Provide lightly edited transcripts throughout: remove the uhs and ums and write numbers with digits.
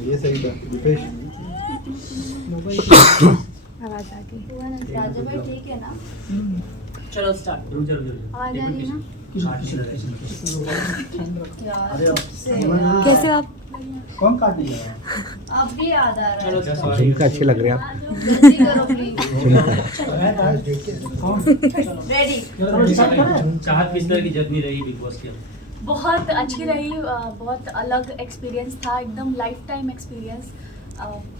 ये सही था दीपेश। आवाज आ गई। राजा भाई ठीक है ना? चलो स्टार्ट। आवाज आ रही है ना? कैसे हो आप? कौन काट दिया? अब भी याद आ रहा है। चलो झुमका अच्छे लग रहे हैं आप। जल्दी करो प्लीज। रेडी। चाहत किस तरह की जर्नी रही बिग बॉस की? बहुत अच्छी रही, बहुत अलग एक्सपीरियंस था, एकदम लाइफ टाइम एक्सपीरियंस।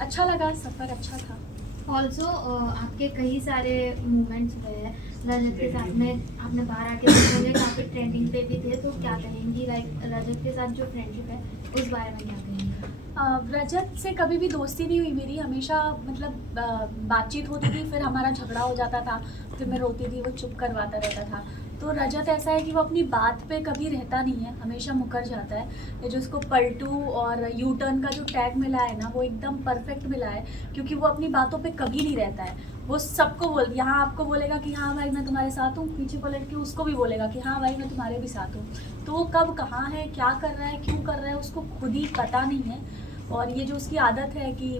अच्छा लगा, सफ़र अच्छा था। ऑल्सो आपके कई सारे मूवमेंट्स हुए हैं रजत के साथ में, आपने बाहर आके बोले काफ़ी ट्रेंडिंग पे भी थे, तो क्या कहेंगी लाइक रजत के साथ जो फ्रेंडशिप है उस बारे में क्या कहेंगी? रजत से कभी भी दोस्ती नहीं हुई मेरी, हमेशा मतलब बातचीत होती थी, फिर हमारा झगड़ा हो जाता था, फिर मैं रोती थी, वो चुप करवाता रहता था। तो रजत ऐसा है कि वो अपनी बात पे कभी रहता नहीं है, हमेशा मुकर जाता है। ये जो उसको पलटू और यू टर्न का जो टैग मिला है ना, वो एकदम परफेक्ट मिला है, क्योंकि वो अपनी बातों पे कभी नहीं रहता है। वो सबको यहाँ आपको बोलेगा कि हाँ भाई मैं तुम्हारे साथ हूँ, पीछे पलट के उसको भी बोलेगा कि हाँ भाई मैं तुम्हारे भी साथ हूँ। तो वो कब कहाँ है, क्या कर रहा है, क्यों कर रहा है, उसको खुद ही पता नहीं है। और ये जो उसकी आदत है कि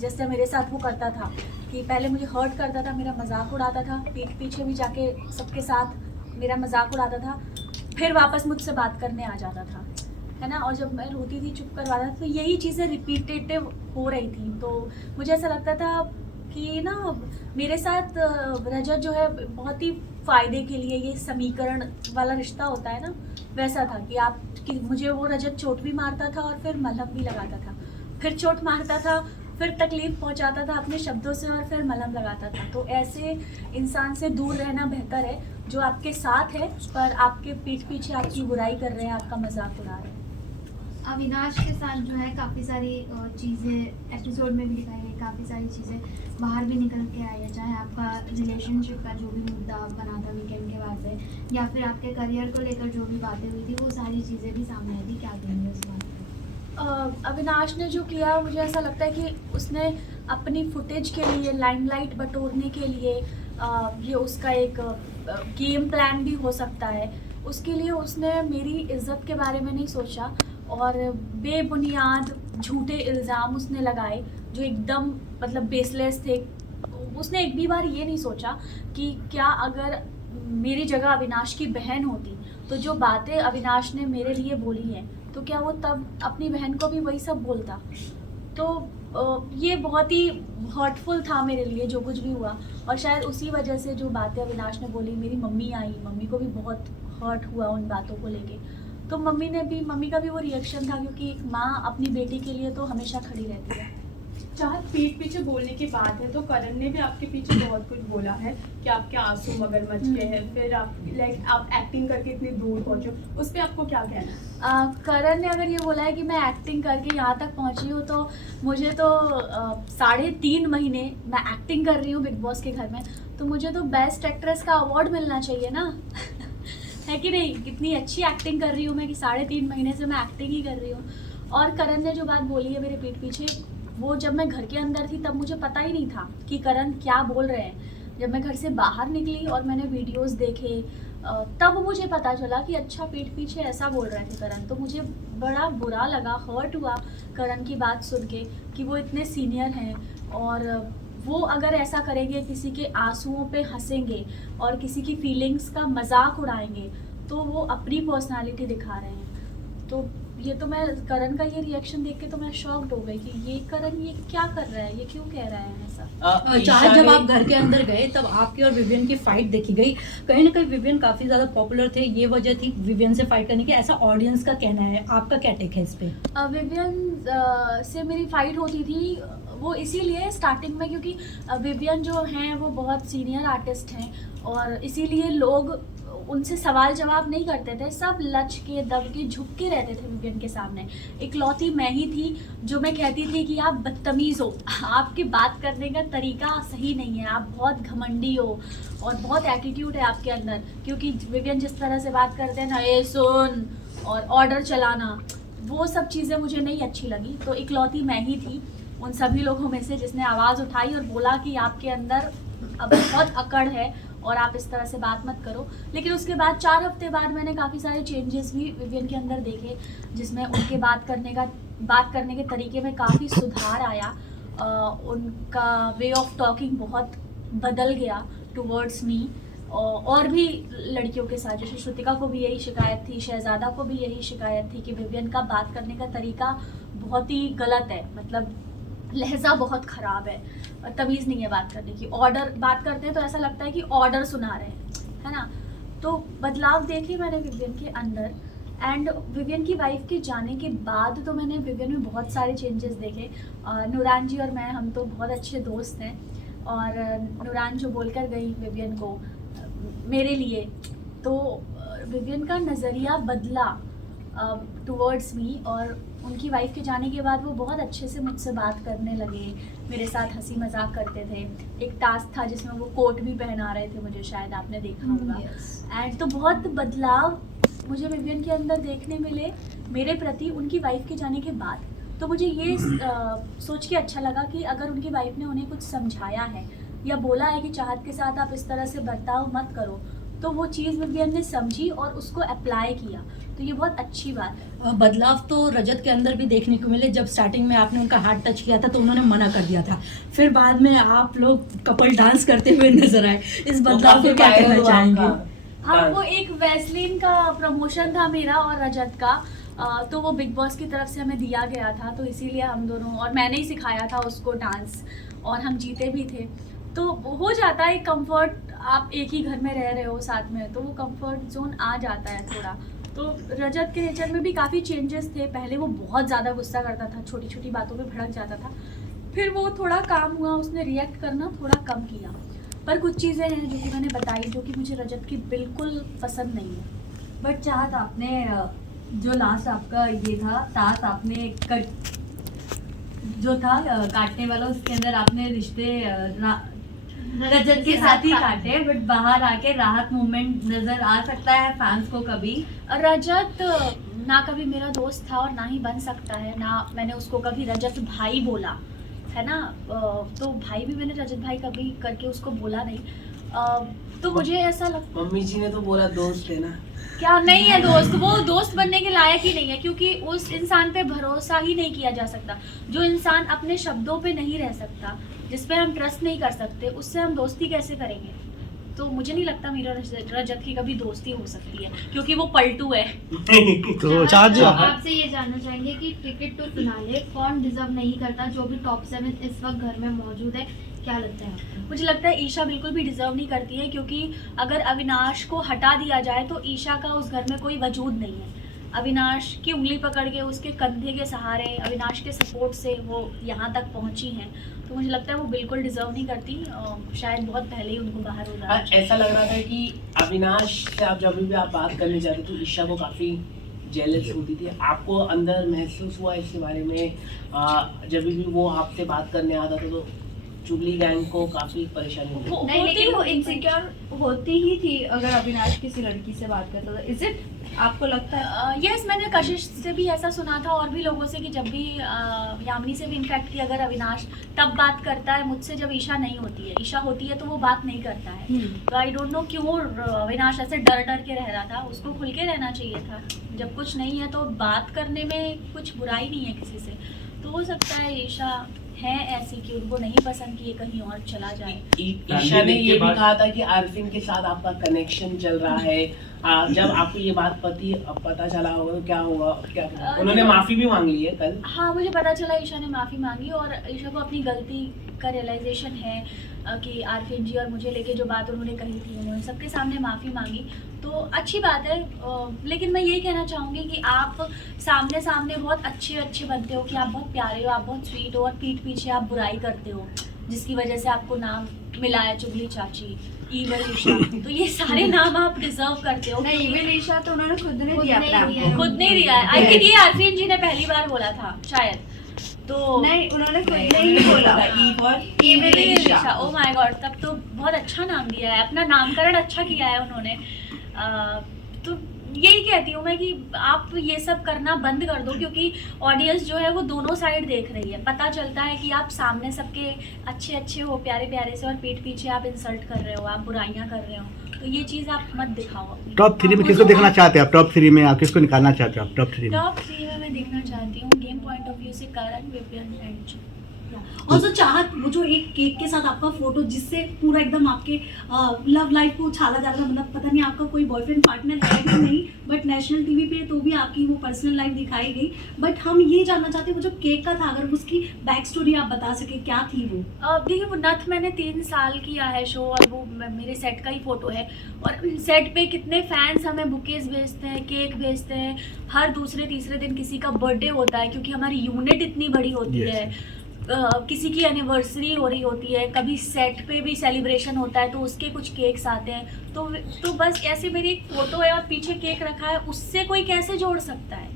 जैसे मेरे साथ वो करता था कि पहले मुझे हर्ट करता था, मेरा मजाक उड़ाता था, पीठ पीछे भी जाके सबके साथ मेरा मजाक उड़ाता था, फिर वापस मुझसे बात करने आ जाता था, है ना। और जब मैं रोती थी चुप करवाता था, तो यही चीज़ें रिपीटेटिव हो रही थी। तो मुझे ऐसा लगता था कि ना मेरे साथ रजत जो है बहुत ही फ़ायदे के लिए, ये समीकरण वाला रिश्ता होता है ना, वैसा था कि मुझे वो रजत चोट भी मारता था और फिर मलहम भी लगाता था, फिर चोट मारता था, फिर तकलीफ पहुंचाता था अपने शब्दों से और फिर मलहम लगाता था। तो ऐसे इंसान से दूर रहना बेहतर है जो आपके साथ है पर आपके पीठ पीछे आपकी बुराई कर रहे हैं, आपका मजाक उड़ा रहे हैं। अविनाश के साथ जो है काफ़ी सारी चीज़ें एपिसोड में भी दिखाई गई, काफ़ी सारी चीज़ें बाहर भी निकल के आई है, चाहे आपका रिलेशनशिप का जो भी मुद्दा बना था वीकेंड के बाद से, या फिर आपके करियर को लेकर जो भी बातें हुई थी, वो सारी चीज़ें भी सामने आई थी। क्या कहेंगे उस बात पर? अविनाश ने जो किया, मुझे ऐसा लगता है कि उसने अपनी फुटेज के लिए, लाइमलाइट बटोरने के लिए, ये उसका एक गेम प्लान भी हो सकता है, उसके लिए उसने मेरी इज्जत के बारे में नहीं सोचा और बेबुनियाद झूठे इल्ज़ाम उसने लगाए जो एकदम मतलब बेसलेस थे। उसने एक भी बार ये नहीं सोचा कि क्या अगर मेरी जगह अविनाश की बहन होती तो जो बातें अविनाश ने मेरे लिए बोली हैं तो क्या वो तब अपनी बहन को भी वही सब बोलता। तो ये बहुत ही हर्टफुल था मेरे लिए जो कुछ भी हुआ, और शायद उसी वजह से जो बातें अविनाश ने बोली, मेरी मम्मी आई, मम्मी को भी बहुत हर्ट हुआ उन बातों को लेके। तो मम्मी का भी वो रिएक्शन था, क्योंकि एक माँ अपनी बेटी के लिए तो हमेशा खड़ी रहती है। चाहे पीठ पीछे बोलने की बात है तो करण ने भी आपके पीछे बहुत कुछ बोला है कि आपके आंसू मगरमच्छ के हैं, फिर आप एक्टिंग करके इतनी दूर पहुंचे, उस पर आपको क्या कहना है? करण ने अगर ये बोला है कि मैं एक्टिंग करके यहाँ तक पहुँची हूँ, तो मुझे तो 3.5 महीने मैं एक्टिंग कर रही हूँ बिग बॉस के घर में, तो मुझे तो बेस्ट एक्ट्रेस का अवार्ड मिलना चाहिए ना है कि नहीं। कितनी अच्छी एक्टिंग कर रही हूँ मैं कि 3.5 महीने से मैं एक्टिंग ही कर रही हूँ। और करण ने जो बात बोली है मेरे पीठ पीछे, वो जब मैं घर के अंदर थी तब मुझे पता ही नहीं था कि करण क्या बोल रहे हैं। जब मैं घर से बाहर निकली और मैंने वीडियोस देखे तब मुझे पता चला कि अच्छा पीठ पीछे ऐसा बोल रहे थे करण। तो मुझे बड़ा बुरा लगा, हर्ट हुआ करण की बात सुन के कि वो इतने सीनियर हैं और वो अगर ऐसा करेंगे, किसी के आंसुओं पे हंसेंगे और किसी की फीलिंग्स का मजाक उड़ाएंगे, तो वो अपनी पर्सनालिटी दिखा रहे हैं। तो ये तो मैं करण का ये रिएक्शन देख के तो मैं शॉक्ड हो गई कि ये करण ये क्या कर रहा है, ये क्यों कह रहा है ऐसा। चाहे जब आप घर के अंदर गए तब आपकी और विवियन की फाइट देखी गई, कहीं ना कहीं विवियन काफी ज्यादा पॉपुलर थे, ये वजह थी विवियन से फाइट करने की, ऐसा ऑडियंस का कहना है। आपका क्या टेक है इस पे? विवियन से मेरी फाइट होती थी वो इसीलिए स्टार्टिंग में, क्योंकि विवियन जो हैं वो बहुत सीनियर आर्टिस्ट हैं और इसीलिए लोग उनसे सवाल जवाब नहीं करते थे, सब लच के दब के झुक के रहते थे विवियन के सामने। इकलौती मैं ही थी जो मैं कहती थी कि आप बदतमीज़ हो, आपकी बात करने का तरीका सही नहीं है, आप बहुत घमंडी हो और बहुत एटीट्यूड है आपके अंदर। क्योंकि विवियन जिस तरह से बात करते हैं ना, ए सुन और ऑर्डर चलाना, वो सब चीज़ें मुझे नहीं अच्छी लगी। तो इकलौती मैं ही थी उन सभी लोगों में से जिसने आवाज़ उठाई और बोला कि आपके अंदर अब बहुत अकड़ है और आप इस तरह से बात मत करो। लेकिन उसके बाद 4 हफ्ते बाद मैंने काफ़ी सारे चेंजेस भी विवियन के अंदर देखे, जिसमें उनके बात करने के तरीके में काफ़ी सुधार आया। उनका वे ऑफ टॉकिंग बहुत बदल गया टुवर्ड्स मी। और भी लड़कियों के साथ, जैसे श्रुतिका को भी यही शिकायत थी, शहजादा को भी यही शिकायत थी कि विवियन का बात करने का तरीका बहुत ही गलत है, मतलब लहजा बहुत ख़राब है, तमीज़ नहीं है बात करने की। बात करते हैं तो ऐसा लगता है कि ऑर्डर सुना रहे हैं, है ना। तो बदलाव देखे मैंने विवियन के अंदर। एंड विवियन की वाइफ के जाने के बाद तो मैंने विवियन में बहुत सारे चेंजेस देखे। नूरान जी और मैं, हम तो बहुत अच्छे दोस्त हैं, और नूरान जो बोलकर गई विवियन को मेरे लिए, तो विवियन का नज़रिया बदला टुवर्ड्स मी। और उनकी वाइफ के जाने के बाद वो बहुत अच्छे से मुझसे बात करने लगे, मेरे साथ हंसी मजाक करते थे। एक टास्क था जिसमें वो कोट भी पहना रहे थे मुझे, शायद आपने देखा होगा। एंड तो बहुत बदलाव मुझे विवियन के अंदर देखने मिले मेरे प्रति उनकी वाइफ के जाने के बाद। तो मुझे ये सोच के अच्छा लगा कि अगर उनकी वाइफ ने उन्हें कुछ समझाया है या बोला है कि चाहत के साथ आप इस तरह से बर्ताव मत करो, तो वो चीज़ विवियन ने समझी और उसको अप्लाई किया, तो ये बहुत अच्छी बात है। बदलाव तो रजत के अंदर भी देखने को मिले। जब स्टार्टिंग में आपने उनका हाथ टच किया था तो उन्होंने मना कर दिया था, फिर बाद में आप लोग कपल डांस करते हुए नजर आए। इस बदलाव को क्या कहना चाहेंगे? हाँ, वो एक वैसलीन का प्रमोशन था मेरा और रजत का, तो वो बिग बॉस की तरफ से हमें दिया गया था, तो इसीलिए हम दोनों, और मैंने ही सिखाया था उसको डांस, और हम जीते भी थे। तो हो जाता है कंफर्ट, आप एक ही घर में रह रहे हो साथ में, तो वो कंफर्ट जोन आ जाता है थोड़ा। तो रजत के नेचर में भी काफ़ी चेंजेस थे। पहले वो बहुत ज़्यादा गुस्सा करता था, छोटी छोटी बातों पे भड़क जाता था, फिर वो थोड़ा काम हुआ, उसने रिएक्ट करना थोड़ा कम किया। पर कुछ चीज़ें हैं जो कि मैंने बताई जो कि मुझे रजत की बिल्कुल पसंद नहीं है। बट चाहत, आपने जो लास्ट आपका ये था टास्क, आपने जो था काटने वाला, उसके अंदर आपने रिश्ते रजत के साथ ही काटे, बट बाहर आके राहत मूवमेंट नजर आ सकता है फैंस को कभी? रजत ना कभी मेरा दोस्त था और ना ही बन सकता है, ना मैंने उसको कभी रजत भाई बोला है ना, तो भाई भी मैंने रजत भाई कभी करके उसको बोला नहीं। तो मुझे ऐसा लगता, मम्मी जी ने तो बोला दोस्त है ना, क्या नहीं है दोस्त, वो दोस्त बनने के लायक ही नहीं है, क्योंकि उस इंसान पे भरोसा ही नहीं किया जा सकता। जो इंसान अपने शब्दों पे नहीं रह सकता, जिस पे हम ट्रस्ट नहीं कर सकते, उससे हम दोस्ती कैसे करेंगे? तो मुझे नहीं लगता मेरा रजत की कभी दोस्ती हो सकती है, क्योंकि वो पलटू है। तो चाहत जी, आपसे ये जानना चाहेंगे कि टिकट टू फिनाले कौन डिजर्व नहीं करता, जो भी टॉप 7 इस वक्त घर में मौजूद है, क्या लगता है आपको? मुझे लगता है ईशा बिल्कुल भी डिजर्व नहीं करती है, क्योंकि अगर अविनाश को हटा दिया जाए तो ईशा का उस घर में कोई वजूद नहीं है। अविनाश की उंगली पकड़ के, उसके कंधे के सहारे, अविनाश के सपोर्ट से वो यहाँ तक पहुँची हैं, तो मुझे लगता है वो बिल्कुल डिजर्व नहीं करती। शायद बहुत पहले ही उनको बाहर हो जाना चाहिए। ऐसा लग रहा था कि अविनाश से आप जब भी आप बात करने जाते तो ईशा को काफी जेलस होती थी। आपको अंदर महसूस हुआ इसके बारे में? जब भी वो आपसे बात करने आता था तो चुगली गैंग को काफी परेशानी होती थी। नहीं, लेकिन वो इनसिक्योर होती ही थी अगर अविनाश किसी लड़की से बात करता था। इज इट, आपको लगता है? यस, मैंने कशिश से भी ऐसा सुना था और भी लोगों से, कि जब भी यामिनी से भी इनफैक्ट, कि अगर अविनाश तब बात करता है मुझसे जब ईशा नहीं होती है, ईशा होती है तो वो बात नहीं करता है। तो आई डोंट नो क्यों अविनाश ऐसे डर डर के रह रहा था, उसको खुल के रहना चाहिए था। जब कुछ नहीं है तो बात करने में कुछ बुराई नहीं है किसी से। तो हो सकता है ईशा है ऐसी कि उनको नहीं पसंद कि ये कहीं और चला जाए। ईशा ने ये भी कहा था कि आरफिन के साथ आपका कनेक्शन चल रहा है। जब आपको ये बात पता चला होगा तो क्या होगा? क्या उन्होंने माफी भी मांग ली है कल? हाँ, मुझे पता चला ईशा ने माफ़ी मांगी, और ईशा को अपनी गलती का रियलाइजेशन है कि आरफिन जी और मुझे लेके जो बात उन्होंने कही थी, उन्होंने सबके सामने माफ़ी मांगी, तो अच्छी बात है। लेकिन मैं यही कहना चाहूँगी कि आप सामने सामने बहुत अच्छे बनते हो, कि आप बहुत प्यारे हो, आप बहुत स्वीट हो, और पीठ पीछे आप बुराई करते हो, जिसकी वजह से आपको नाम मिला है चुगली चाची, ईवल ईशा। तो ये सारे नाम आप डिजर्व करते हो। नहीं, ईवल ईशा तो उन्होंने खुद ने खुद दिया नहीं अपने दिया। आप को। खुद नहीं दिया है, आई थिंक ये आरफिन जी ने पहली बार बोला था शायद, तो नहीं, उन्होंने खुद ने ही बोला evil Isha. Oh my god, तब तो बहुत अच्छा नाम दिया है, अपना नामकरण अच्छा किया है उन्होंने। तो यही कहती हूँ मैं कि आप ये सब करना बंद कर दो, क्योंकि ऑडियंस जो है वो दोनों साइड देख रही है। पता चलता है कि आप सामने सबके अच्छे अच्छे हो, प्यारे प्यारे से, और पीठ पीछे आप इंसल्ट कर रहे हो, आप बुराइयां कर रहे हो। तो ये चीज़ आप मत दिखाओ अपनी। टॉप 3 में किसको देखना चाहते हैं आप? टॉप 3 में आप किसको निकालना चाहते हो आप टॉप 3 में? टॉप 3 में मैं देखना चाहती हूँ गेम पॉइंट ऑफ व्यू से करण, विपिन एंड चिप। और जो चाहत, वो जो एक केक के साथ आपका फोटो जिससे पूरा एकदम आपके लव लाइफ को उछाला जा रहा है, मतलब पता नहीं आपका कोई बॉयफ्रेंड पार्टनर है कि नहीं, बट नेशनल टीवी पे तो भी आपकी वो पर्सनल लाइफ दिखाई गई। बट हम ये जानना चाहते हैं वो जो केक का था, अगर उसकी बैक स्टोरी आप बता सके, क्या थी वो? देखिए वो नथ मैंने 3 साल किया है शो, और वो मेरे सेट का ही फोटो है। और सेट पे कितने फैंस हमें बुकेज भेजते हैं, केक भेजते हैं, हर दूसरे तीसरे दिन किसी का बर्थडे होता है, क्योंकि हमारी यूनिट इतनी बड़ी होती है। किसी की एनिवर्सरी हो रही होती है, कभी सेट पे भी सेलिब्रेशन होता है तो उसके कुछ केक्स आते हैं। तो बस ऐसे मेरी एक फोटो है और पीछे केक रखा है, उससे कोई कैसे जोड़ सकता है?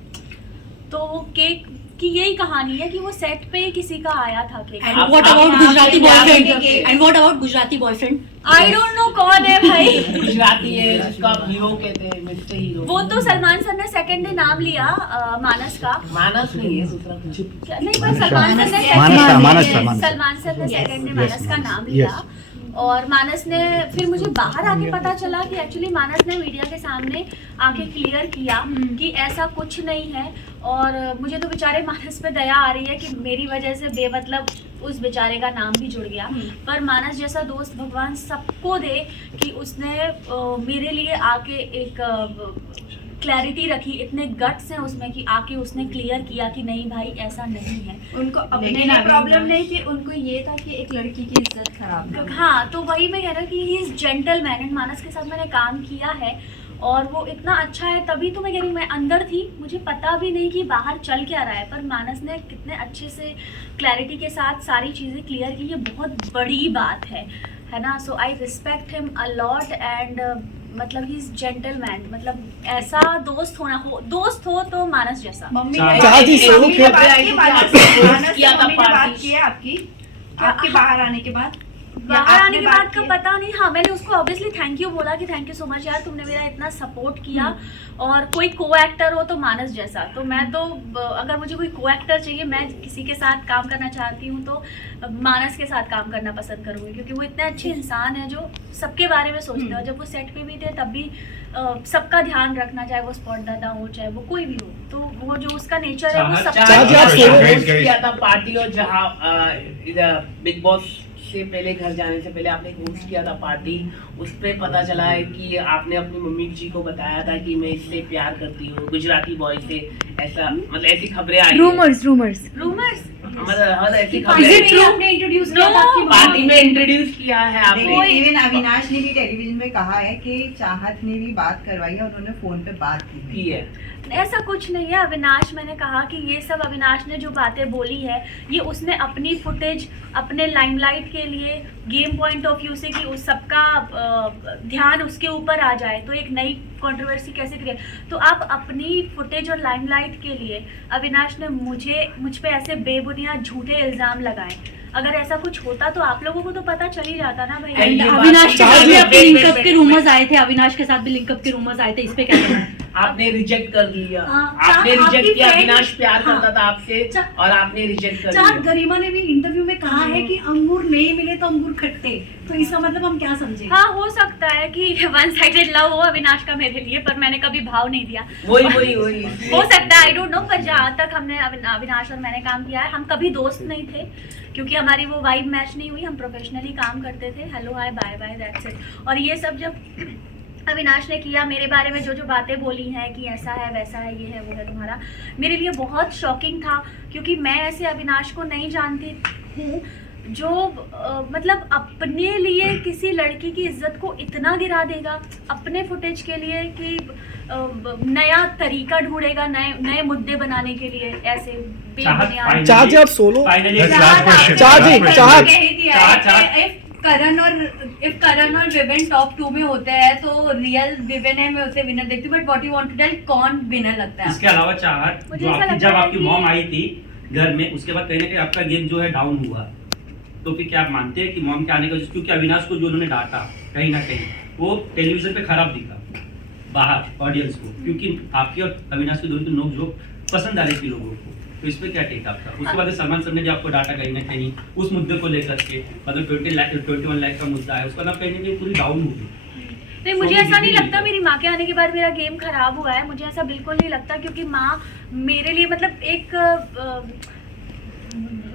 तो वो केक की यही कहानी है कि वो सेट पे ही किसी का आया था cake. And what about Gujarati boyfriend? And what about Gujarati boyfriend? I don't know कौन है भाई। गुजराती है जिसको आप हीरो कहते हैं, मिस्टर हीरो। वो तो सलमान सर ने सेकंड डे नाम लिया मानस का। मानस नहीं है, दूसरा कुछ। नहीं, पर सलमान सर ने सलमान सर ने सेकंड डे मानस का नाम लिया। और मानस ने फिर मुझे बाहर आके पता चला कि एक्चुअली मानस ने मीडिया के सामने आके क्लियर किया कि ऐसा कुछ नहीं है। और मुझे तो बेचारे मानस पे दया आ रही है कि मेरी वजह से बेमतलब उस बेचारे का नाम भी जुड़ गया। पर मानस जैसा दोस्त भगवान सबको दे कि उसने मेरे लिए आके एक क्लैरिटी रखी, इतने गट्स हैं उसमें कि आके उसने क्लियर किया कि नहीं भाई ऐसा नहीं है। उनको अपने लिए प्रॉब्लम नहीं थी, उनको ये था कि एक लड़की की इज्जत खराब है। हाँ, तो वही मैं कह रहा हूँ कि ही इज जेंटलमैन। एंड मानस के साथ मैंने काम किया है और वो इतना अच्छा है, तभी तो मैं कह रही हूँ मैं अंदर थी, मुझे पता भी नहीं कि बाहर चल क्या रहा है, पर मानस ने कितने अच्छे से क्लैरिटी के साथ सारी चीज़ें क्लियर की। ये बहुत बड़ी बात है ना। So I respect him a lot and मतलब ही इज जेंटलमैन। मतलब ऐसा दोस्त हो तो मानस जैसा। मम्मी आपकी बाहर आने के बाद का पता नहीं। हाँ, मैंने उसको ऑब्वियसली थैंक यू बोला कि थैंक यू सो मच यार, तुमने मेरा इतना सपोर्ट किया। और कोई को एक्टर हो तो मानस जैसा। तो मैं तो अगर मुझे कोई को एक्टर चाहिए, मैं किसी के साथ काम करना चाहती हूँ तो मानस के साथ काम करना पसंद करूँगी, क्योंकि वो इतने अच्छे इंसान है जो सबके बारे में सोचते हैं। जब वो सेट पे भी थे तब भी सबका ध्यान रखना, चाहे वो स्पॉट दादा हो चाहे वो कोई भी हो, तो वो जो उसका नेचर है वो किया था पार्टी। और जहाँ बिग बॉस से पहले घर जाने से पहले आपने होस्ट किया था पार्टी, उस पे पता चला है कि आपने अपनी मम्मी जी को बताया था कि मैं इससे प्यार करती हूँ, गुजराती बॉय से। ऐसा मतलब ऐसी खबरें आई, रूमर्स मतलब हर ऐसी खबरें आपने इंट्रोड्यूस किया था पार्टी में इंट्रोड्यूस किया है आपने। इवन अविनाश ने भी टेलीविजन में कहा है कि चाहत ने भी बात करवाई है, उन्होंने फोन पे बात की है। ऐसा कुछ नहीं है अविनाश। मैंने कहा कि ये सब अविनाश ने जो बातें बोली है ये उसने अपनी फुटेज अपने लाइमलाइट के लिए, गेम पॉइंट ऑफ व्यू से कि उस सबका ध्यान उसके ऊपर आ जाए तो एक नई कंट्रोवर्सी कैसे क्रिएट। तो आप अपनी फुटेज और लाइमलाइट के लिए अविनाश ने मुझ पे ऐसे बेबुनियाद झूठे इल्जाम लगाए। अगर ऐसा कुछ होता तो आप लोगों को तो पता चल ही जाता ना भाई। अविनाश के साथ भी अपने लिंकअप के रूमर्स आए थे, अविनाश के साथ भी लिंकअप के रूमर्स आए थे, इस पे क्या कहना है? आपने रिजेक्ट कर दिया। आपने रिजेक्ट किया। अविनाश प्यार करता था आपसे और आपने रिजेक्ट कर दिया। गरिमा ने भी इंटरव्यू में कहा है कि अंगूर नहीं मिले तो अंगूर खट्टे, तो इसका मतलब हम क्या समझे? हाँ, हो सकता है कि वन साइडेड लव हो अविनाश का मेरे लिए, पर मैंने कभी भाव नहीं दिया। वही हो सकता है, आई डोंट नो। पर जहाँ तक हमने अविनाश और मैंने काम किया है, हम कभी दोस्त नहीं थे क्योंकि हमारी वो वाइब मैच नहीं हुई। हम प्रोफेशनली काम करते थे, hello hi bye bye that's it. और ये सब जब अविनाश ने किया, मेरे बारे में जो जो बातें बोली हैं कि ऐसा है वैसा है, ये है वो है तुम्हारा, मेरे लिए बहुत शॉकिंग था, क्योंकि मैं ऐसे अविनाश को नहीं जानती हूँ जो मतलब अपने लिए किसी लड़की की इज्जत को इतना गिरा देगा अपने फुटेज के लिए कि नया तरीका ढूंढेगा नए मुद्दे बनाने के लिए। ऐसे चाहत आप सोलो करण और विवेन टॉप 2 में होते हैं तो रियल विवेन है, मैं उसे विनर देखती हूँ। But what you want to tell, कौन विनर लगता है? इसके अलावा चाहत जब आपकी मॉम आई थी घर में, उसके बाद कहीं ना कहीं आपका गेम जो है डाउन हुआ, तो फिर क्या आप मानते हैं कि मॉम के आने का, क्योंकि अविनाश को जो उन्होंने डांटा कहीं ना कहीं वो टेलीविजन पे खराब दिखा, बाहर ऑडियंस को, क्योंकि आपकी और अविनाश की दोनों की नोक-झोंक पसंद आ रही थी लोगों को, तो इस पे क्या टेक आपका? उसके बाद सलमान सर ने भी आपको डाटा कहीं ना कहीं उस मुद्दे को लेकर के, मतलब 21 लाख का मुद्दा है, उसका नाम कहीं ना कहीं पूरी डाउन हो गई। नहीं, मुझे ऐसा नहीं लगता मेरी माँ के आने के बाद मेरा गेम खराब हुआ है, मुझे ऐसा बिल्कुल नहीं लगता, क्योंकि माँ मेरे लिए मतलब एक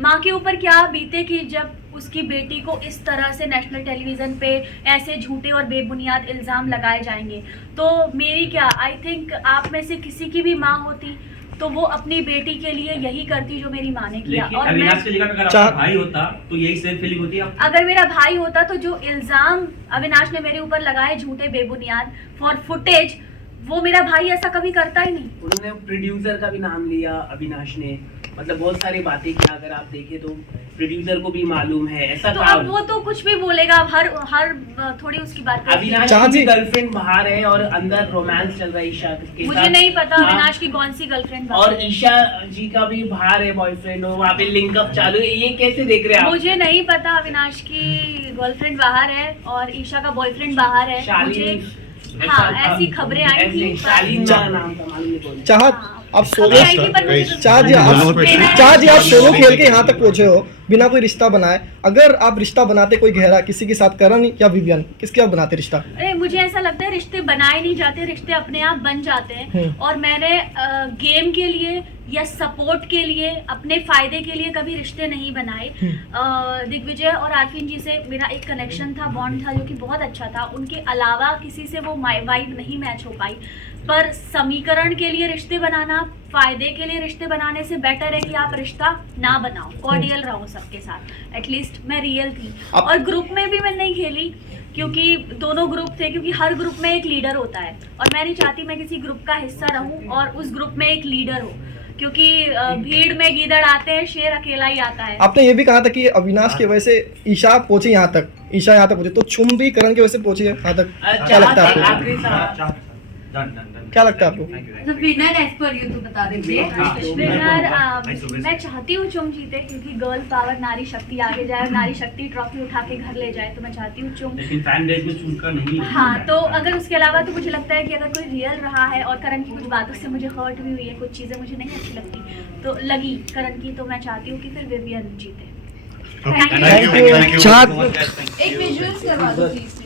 माँ के ऊपर क्या बीते कि जब उसकी बेटी को इस तरह से नेशनल टेलीविज़न पे ऐसे झूठे और बेबुनियाद इल्ज़ाम लगाए जाएंगे, तो मेरी क्या, आई थिंक आप में से किसी की भी माँ होती तो वो अपनी बेटी के लिए यही करती जो मेरी माँ ने किया। लेकिन और अविनाश की जगह पे अगर आपका भाई होता तो यही सेम फीलिंग होती है आपको? अगर मेरा भाई होता तो जो इल्ज़ाम अविनाश ने मेरे ऊपर लगाए झूठे बेबुनियाद फॉर फुटेज, वो मेरा भाई ऐसा कभी करता ही नहीं। उन्होंने प्रोड्यूसर का भी नाम लिया अविनाश ने, मतलब बहुत सारी बातें की, अगर आप देखें तो प्रोड्यूसर को भी मालूम है ऐसा तो था। अब वो तो कुछ भी बोलेगा, अब हर थोड़ी उसकी बात पे। अविनाश की गर्लफ्रेंड बाहर है और अंदर रोमांस चल रहा है ईशा के साथ। मुझे नहीं पता अविनाश की कौन सी गर्लफ्रेंड और ईशा जी का भी बाहर है बॉयफ्रेंड, वहाँ पे लिंकअप चालू है, ये कैसे देख रहे हैं आप? मुझे नहीं पता अविनाश की गर्लफ्रेंड बाहर है और ईशा का बॉयफ्रेंड बाहर है, मुझे हाँ ऐसी खबरें आई थी। शालीन नाम था, मालूम नहीं कौन है। चाहत आप सोलो आई थी, पर मुझे तो- चाहत जी आप सोलो खेल के यहाँ तक पहुंचे हो बिना कोई रिश्ता बनाए, अगर आप रिश्ता बनाते कोई गहरा किसी के साथ, करण या विवियन, किसके आप बनाते रिश्ता? अरे मुझे ऐसा लगता है रिश्ते बनाए नहीं जाते, रिश्ते अपने आप बन जाते हैं। और मैंने गेम के लिए या सपोर्ट के लिए, अपने फायदे के लिए कभी रिश्ते नहीं बनाए। दिग्विजय और आर्फिन जी से मेरा एक कनेक्शन था, बॉन्ड था, जो कि बहुत अच्छा था, उनके अलावा किसी से वो वाइब नहीं मैच हो पाई। पर समीकरण के लिए रिश्ते बनाना, फायदे के लिए रिश्ते बनाने से बेटर है कि आप रिश्ता ना बनाओ, कॉर्डियल रहो सबके साथ। एटलीस्ट मैं रियल थी। और ग्रुप में भी मैं नहीं खेली, क्योंकि दोनों ग्रुप थे, क्योंकि हर ग्रुप में एक लीडर होता है और मैं नहीं चाहती मैं किसी ग्रुप का हिस्सा रहूं और उस ग्रुप में एक लीडर हो, क्योंकि भीड़ में गीदड़ आते हैं, शेर अकेला ही आता है। आपने ये भी कहा था कि अविनाश की वजह से ईशा पहुंची यहाँ तक, ईशा यहाँ तक पहुंची, तो चुम भी करण की वजह से पहुंची है यहाँ तक, क्या लगता है आपको? क्या लगता है आपको? तो विनर एज पर यू तो बता दीजिए। विनर मैं चाहती हूँ चुम जीते, क्योंकि गर्ल पावर, नारी शक्ति आगे जाए और नारी शक्ति ट्रॉफी उठा के घर ले जाए, तो मैं चाहती हूँ चुम। लेकिन फैन बेस में चुम का नहीं है। हाँ, तो अगर उसके अलावा तो मुझे लगता है कि अगर कोई रियल रहा है, और करण की कुछ बातों से मुझे हर्ट भी हुई है, कुछ चीज़ें मुझे नहीं अच्छी लगती तो लगी करण की, तो मैं चाहती हूँ कि फिर विवियन जीते। Thank you. चाहत एक विजुअल्स करवा दो प्लीज।